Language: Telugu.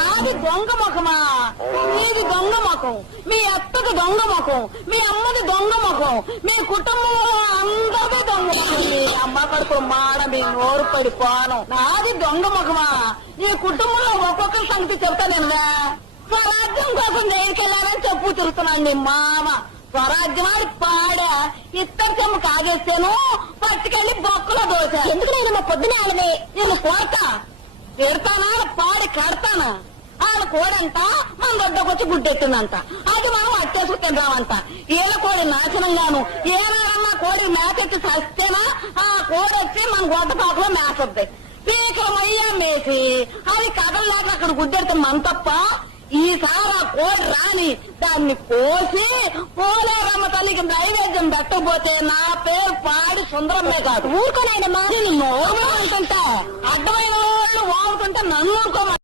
నాది దొంగ ముఖమా? మీది దొంగ ముఖం, మీ అత్తది దొంగ ముఖం, మీ అమ్మది దొంగ ముఖం, మీ కుటుంబం అందరిది దొంగ ముఖం. మీ అమ్మ కడుపు మాడ మీ నోరు పడిపోను. నాది దొంగ ముఖమా? ఈ కుటుంబంలో ఒక్కొక్కరి సంగతి చెప్తా నేను. స్వరాజ్యం కోసం జైలుకెళ్ళాలని చెప్పు తిరుగుతున్నాను నీ మామ. స్వరాజ్యమాడి పాడ ఇత్తడి చెమ్మ కాగేస్తాను, పట్టుకెళ్ళి బొక్కలో దోశ. ఎందుకు నేను మా పొద్దునే ఆమె నేను కోరతా పెడతానా పాడి కడతానా? వాళ్ళ కోడంట మన దొడ్డకొచ్చి గుడ్డెట్టిందంట, అది మనం అట్టేసుకు తింటామంట. ఏళ్ళ కోడి నాశనంగాను ఏనాడన్నా కోడి మేకెక్కి చస్తేనా ఆ కోడొచ్చి మన గొడ్డ పాకలో మేసొద్ది. పీకల మయ్యా మేసి అది కథల్లాగా అక్కడ గుడ్డెడితే మన తప్ప. ఈసారి ఆ కోడి రాని దాన్ని కోసి పోలేరమ్మ తల్లికి నైవేద్యం పెట్టకపోతే నా పేరు పాడి సుందరమ్మే కాదు. ఊరుకోనైనా నేను నోరు అంటుంటా, అడ్డమైన వాళ్ళు వాగుతుంటే నన్ను ఊరుకోమ.